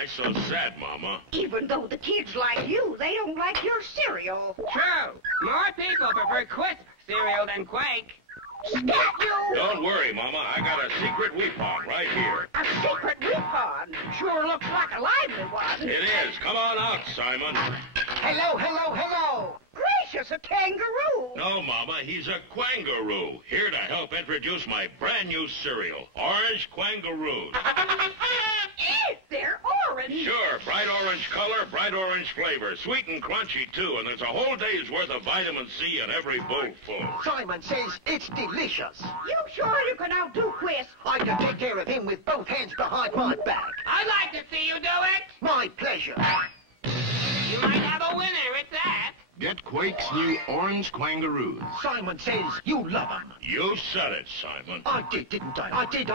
I so sad, Mama? Even though the kids like you, they don't like your cereal. True. More people prefer Quisp cereal than Quake. Scat you! Don't worry, Mama. I got a secret weepon right here. A secret weapon. Sure looks like a lively one. It is. Come on out, Simon. Hello, hello, hello. Gracious, a kangaroo. No, Mama, he's a Quangaroo. Here to help introduce my brand new cereal, Orange Quangaroos. They're orange. Sure, bright orange color, bright orange flavor. Sweet and crunchy, too, and there's a whole day's worth of vitamin C in every bowlful. Simon says it's delicious. You sure you can outdo Quisp? I can take care of him with both hands behind my back. I'd like to see you do it. My pleasure. You might have a winner at that. Get Quake's new Orange Quangaroos. Simon says you love him. You said it, Simon. I did, didn't I? I did.